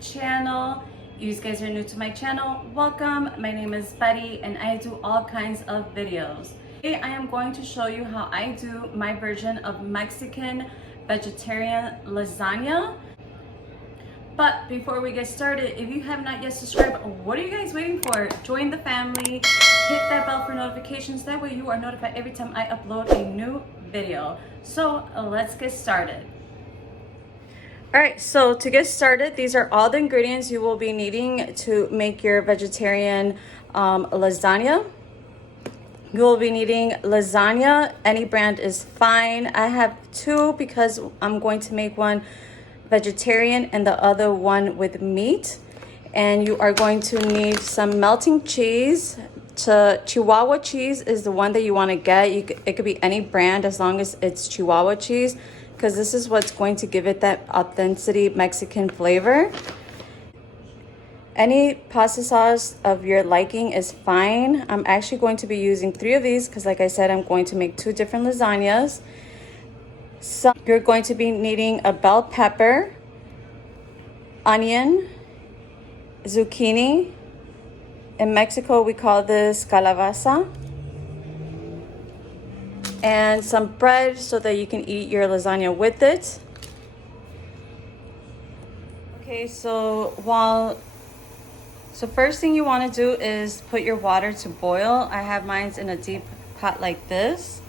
channel. If you guys are new to my channel, welcome. My name is Betty and I do all kinds of videos. Today I am going to show you how I do my version of Mexican vegetarian lasagna. But before we get started, if you have not yet subscribed, what are you guys waiting for? Join the family, hit that bell for notifications. That way you are notified every time I upload a new video. So let's get started. All right, so to get started, these are all the ingredients you will be needing to make your vegetarian lasagna. You will be needing lasagna. Any brand is fine. I have two because I'm going to make one vegetarian and the other one with meat. And you are going to need some melting cheese. Chihuahua cheese is the one that you want to get. It could be any brand as long as it's Chihuahua cheese, because this is what's going to give it that authenticity Mexican flavor. Any pasta sauce of your liking is fine. I'm actually going to be using 3 of these because, like I said, I'm going to make 2 different lasagnas. So you're going to be needing a bell pepper, onion, zucchini. In Mexico, we call this calabaza. And some bread so that you can eat your lasagna with it. Okay, so first thing you want to do is put your water to boil. I have mine in a deep pot like this.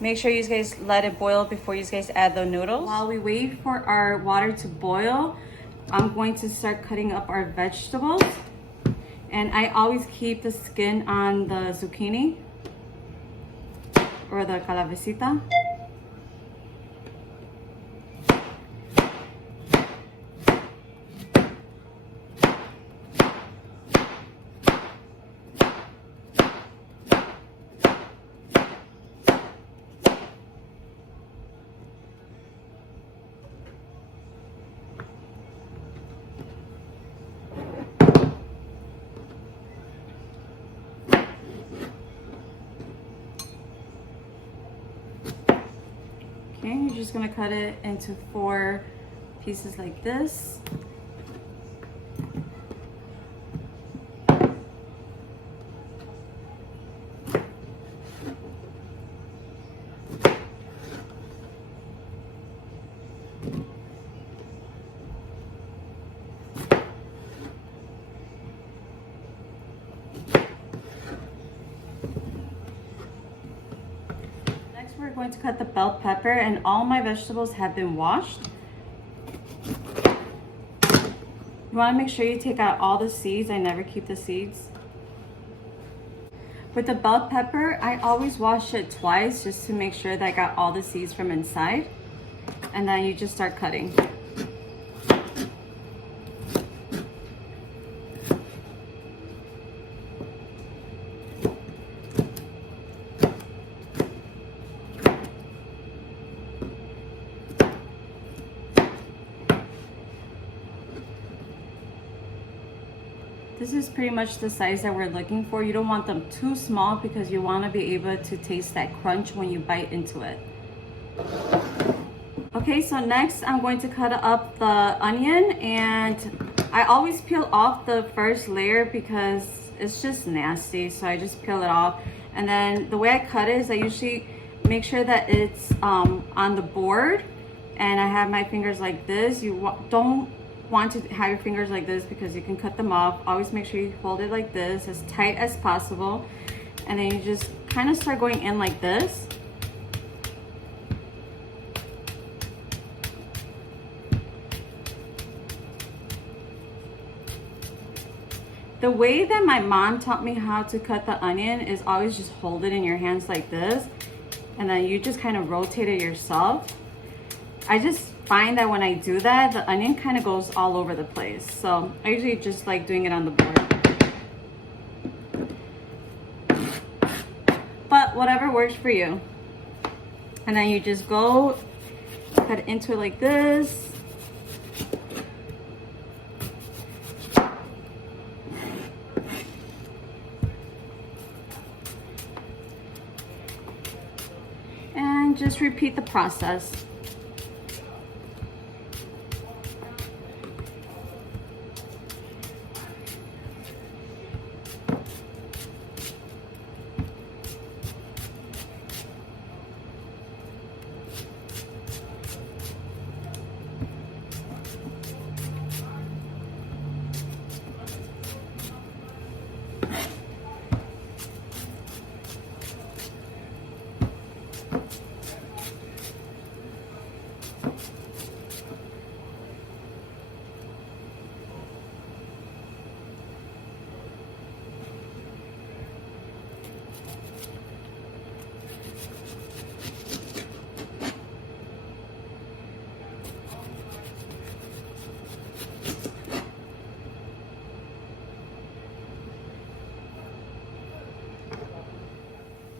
Make sure you guys let it boil before you guys add the noodles. While we wait for our water to boil, I'm going to start cutting up our vegetables. And I always keep the skin on the zucchini or the calabacita. Okay, you're just gonna cut it into 4 pieces like this. We're going to cut the bell pepper, and all my vegetables have been washed. You want to make sure you take out all the seeds. I never keep the seeds. With the bell pepper, I always wash it twice just to make sure that I got all the seeds from inside. And then you just start cutting. This is pretty much the size that we're looking for. You don't want them too small because you want to be able to taste that crunch when you bite into it. Okay, so next I'm going to cut up the onion, and I always peel off the first layer because it's just nasty, so I just peel it off. And then the way I cut it is I usually make sure that it's on the board, and I have my fingers like this. You don't want to have your fingers like this because you can cut them off. Always make sure you hold it like this, as tight as possible, and then you just kind of start going in like this. The way that my mom taught me how to cut the onion is always just hold it in your hands like this, and then you just kind of rotate it yourself. I just find that when I do that, the onion kind of goes all over the place. So I usually just like doing it on the board. But whatever works for you. And then you just go cut it into it like this. And just repeat the process.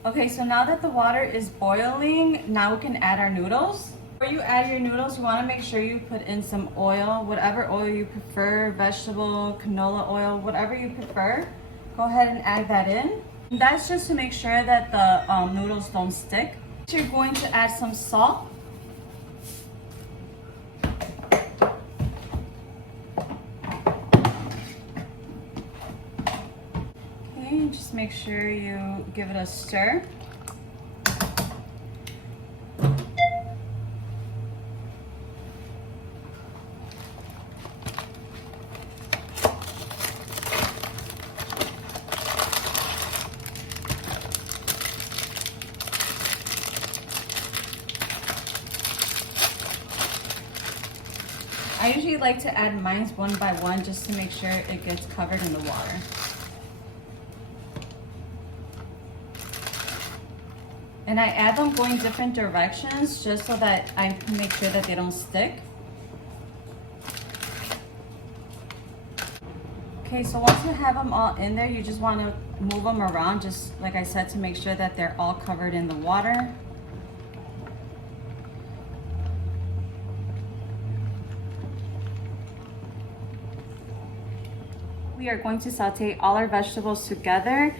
Okay, so now that the water is boiling, now we can add our noodles. Before you add your noodles, you want to make sure you put in some oil, whatever oil you prefer, vegetable, canola oil, whatever you prefer. Go ahead and add that in. That's just to make sure that the noodles don't stick. You're going to add some salt. Okay, just make sure you give it a stir. I usually like to add mine one by one just to make sure it gets covered in the water. And I add them going different directions just so that I can make sure that they don't stick. Okay, so once you have them all in there, you just want to move them around, just like I said, to make sure that they're all covered in the water. We are going to saute all our vegetables together.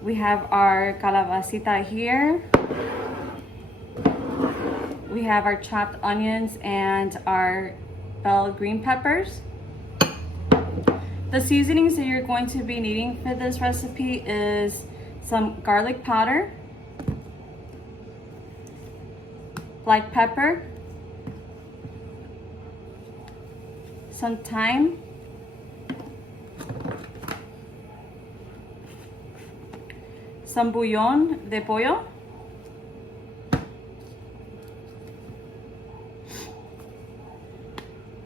We have our calabacita here. We have our chopped onions and our bell green peppers. The seasonings that you're going to be needing for this recipe is some garlic powder, black pepper, some thyme, some bullón de pollo,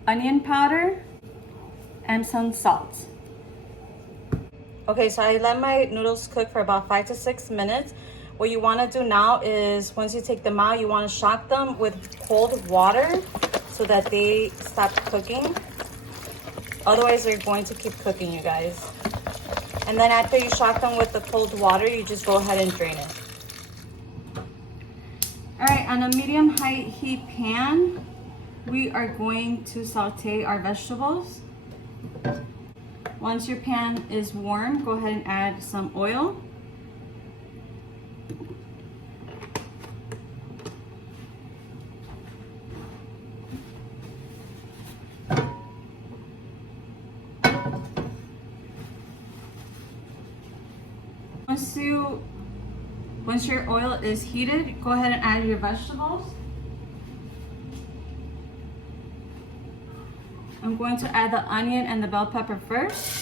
onion powder, and some salt. Okay, so I let my noodles cook for about 5 to 6 minutes. What you want to do now is once you take them out, you want to shock them with cold water so that they stop cooking. Otherwise, they're going to keep cooking, you guys. And then after you shock them with the cold water, you just go ahead and drain it. All right, on a medium-high heat pan, we are going to saute our vegetables. Once your pan is warm, go ahead and add some oil. Once your oil is heated, go ahead and add your vegetables. I'm going to add the onion and the bell pepper first.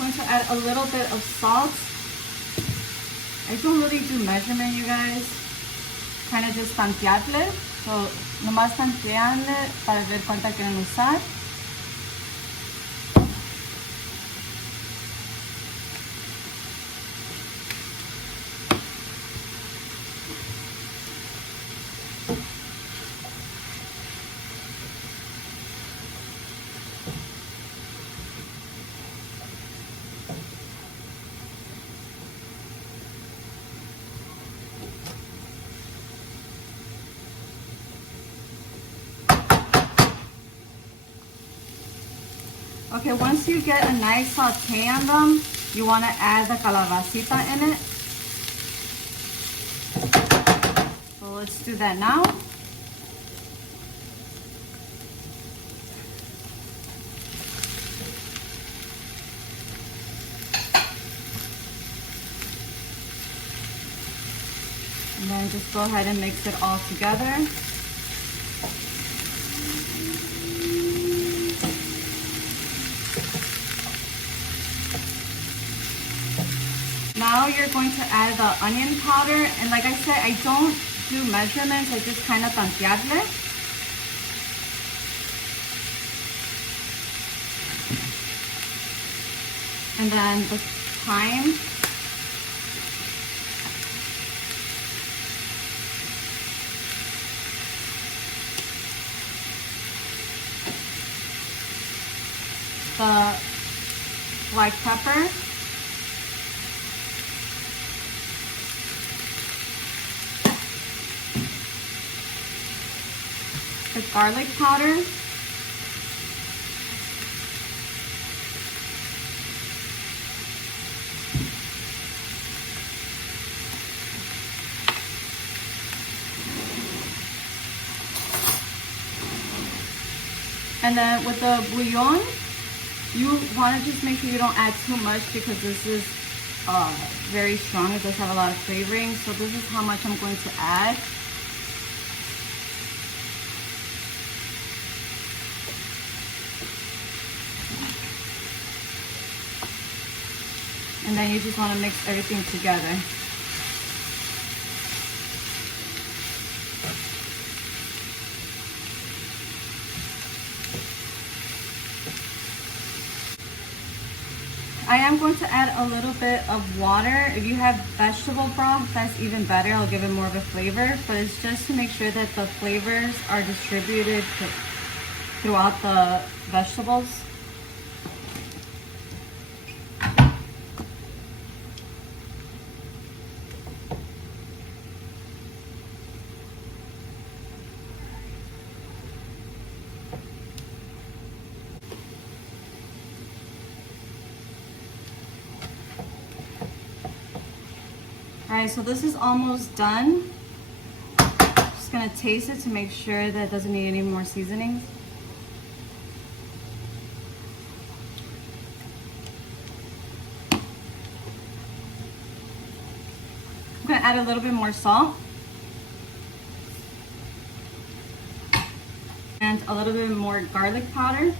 I'm going to add a little bit of salt. I don't really do measurement, you guys. Kind of just tantearle. So, nomás tantearle para ver cuánta quieren usar. Okay, once you get a nice saute on them, you want to add the calabacita in it. So let's do that now. And then just go ahead and mix it all together. Now you're going to add the onion powder, and like I said, I don't do measurements, I just kind of tantearle. And then the thyme. The black pepper. The garlic powder. And then with the bouillon, you want to just make sure you don't add too much because this is very strong. It does have a lot of flavoring. So this is how much I'm going to add. And then you just want to mix everything together. I am going to add a little bit of water. If you have vegetable broth, that's even better. I'll give it more of a flavor, but it's just to make sure that the flavors are distributed throughout the vegetables. Alright, so this is almost done. Just gonna taste it to make sure that it doesn't need any more seasonings. I'm gonna add a little bit more salt. And a little bit more garlic powder.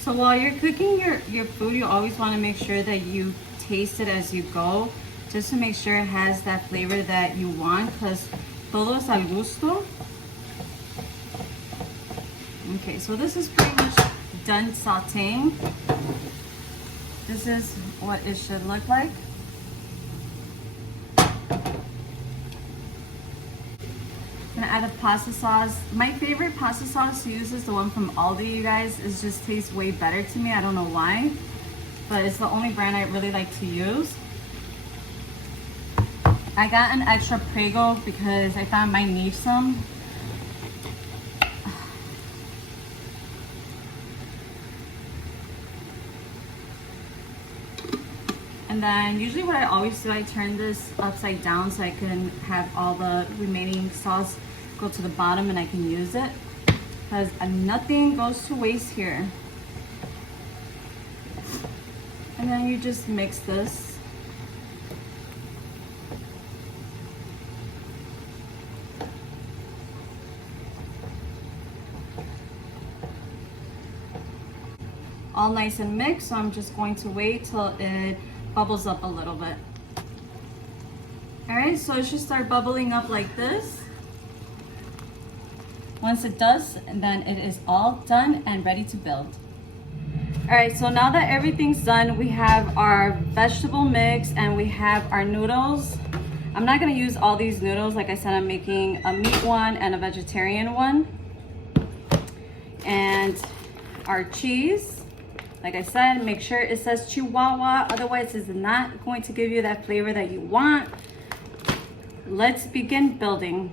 So while you're cooking your food, you always want to make sure that you taste it as you go, just to make sure it has that flavor that you want, because todo es al gusto. Okay, so this is pretty much done sauteing. This is what it should look like. I'm gonna add the pasta sauce. My favorite pasta sauce to use is the one from Aldi, you guys. It just tastes way better to me. I don't know why, but it's the only brand I really like to use. I got an extra Prego because I thought I might need some. And then usually what I always do, I turn this upside down so I can have all the remaining sauce go to the bottom and I can use it, because nothing goes to waste here. And then you just mix this. All nice and mixed, so I'm just going to wait till it bubbles up a little bit. All right, so it should start bubbling up like this. Once it does, then it is all done and ready to build. All right, so now that everything's done, we have our vegetable mix and we have our noodles. I'm not gonna use all these noodles. Like I said, I'm making a meat one and a vegetarian one. And our cheese. Like I said, make sure it says Chihuahua, otherwise it's not going to give you that flavor that you want. Let's begin building.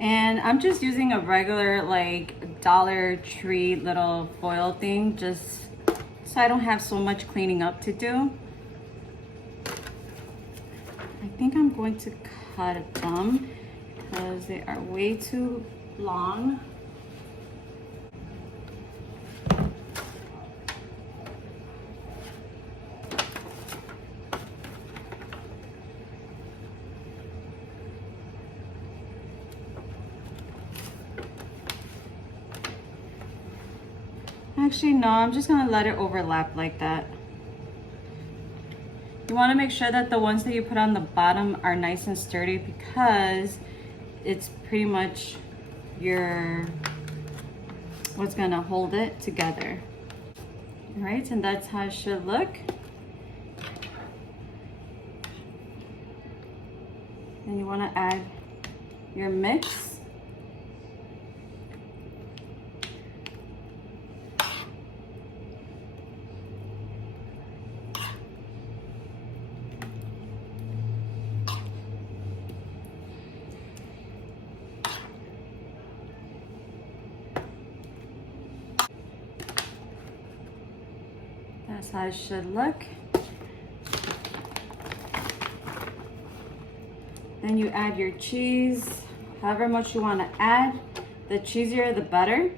And I'm just using a regular like Dollar Tree little foil thing, just so I don't have so much cleaning up to do. I think I'm going to cut them because they are way too long. Actually, no, I'm just gonna let it overlap like that. You wanna make sure that the ones that you put on the bottom are nice and sturdy because it's pretty much what's gonna hold it together. All right, and that's how it should look. Then you wanna add your mix. That's how it should look. Then you add your cheese, however much you want to add. The cheesier, the better.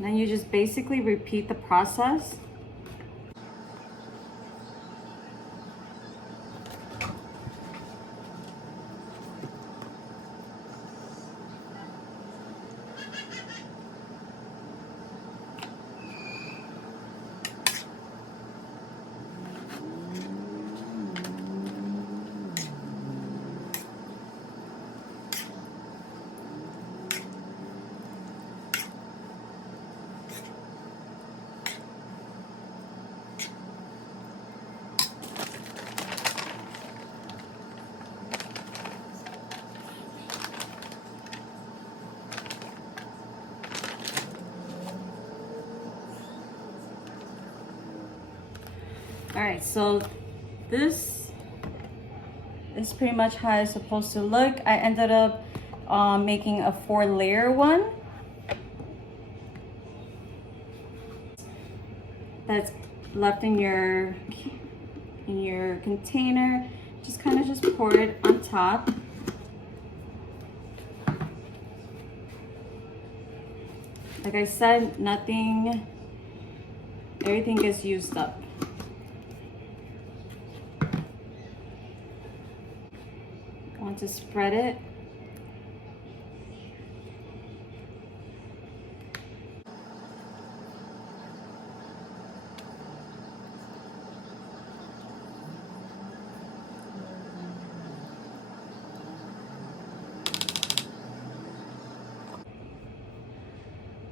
Then you just basically repeat the process. All right, so this is pretty much how it's supposed to look. I ended up making a 4-layer one. That's left in your container. Just kind of just pour it on top. Like I said, everything gets used up. I want to spread it.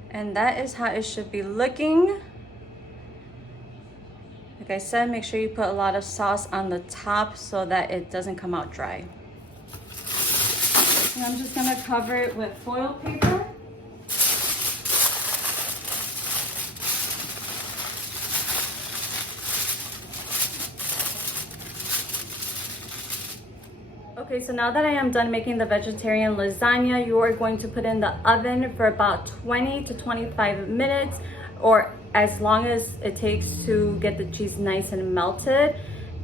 And that is how it should be looking. Like I said, make sure you put a lot of sauce on the top so that it doesn't come out dry. And I'm just gonna cover it with foil paper. Okay, so now that I am done making the vegetarian lasagna, you are going to put in the oven for about 20 to 25 minutes, or as long as it takes to get the cheese nice and melted.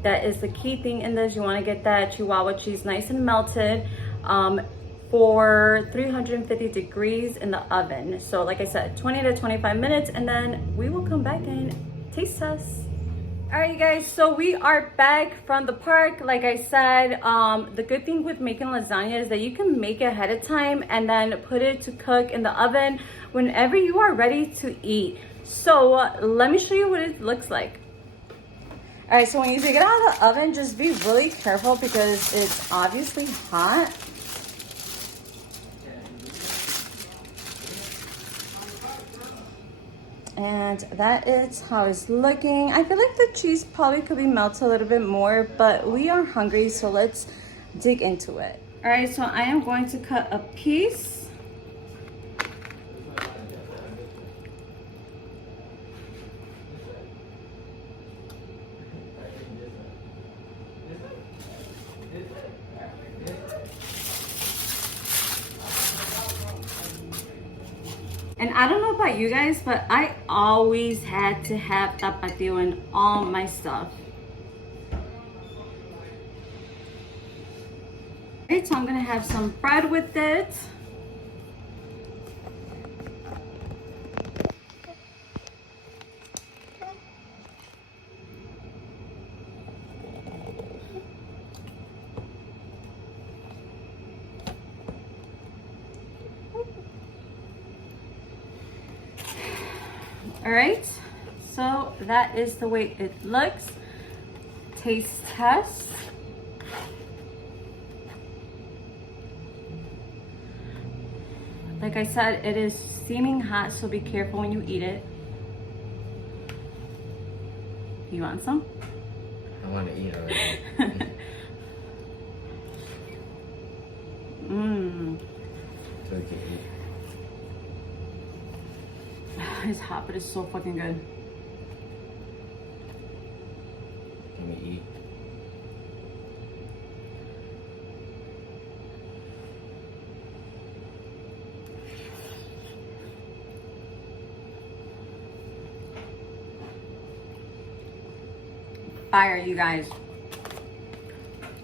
That is the key thing in this. You want to get that Chihuahua cheese nice and melted for 350 degrees in the oven. So like I said, 20 to 25 minutes, and then we will come back and taste test. All right, you guys, so we are back from the park. Like I said, the good thing with making lasagna is that you can make it ahead of time and then put it to cook in the oven whenever you are ready to eat. So let me show you what it looks like. All right, so when you take it out of the oven, just be really careful because it's obviously hot. And that is how it's looking. I feel like the cheese probably could be melted a little bit more, but we are hungry, so let's dig into it. All right, so I am going to cut a piece. And I don't know about you guys, but I always had to have tapatio in all my stuff. Alright, so I'm gonna have some bread with it. All right, so that is the way it looks. Taste test. Like I said, it is steaming hot, so be careful when you eat it. You want some? I want to eat already. Mmm. So we can eat. It's hot, but it's so fucking good. Can we eat? Fire, you guys.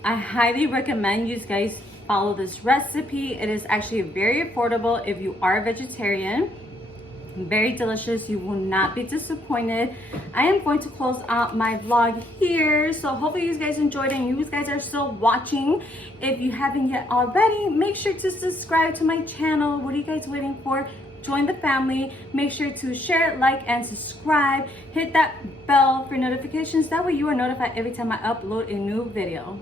I highly recommend you guys follow this recipe. It is actually very affordable if you are a vegetarian. Very delicious. You will not be disappointed. I am going to close out my vlog here, so hopefully you guys enjoyed it and you guys are still watching. If you haven't yet already, make sure to subscribe to my channel. What are you guys waiting for? Join the family. Make sure to share, like, and subscribe. Hit that bell for notifications. That way you are notified every time I upload a new video.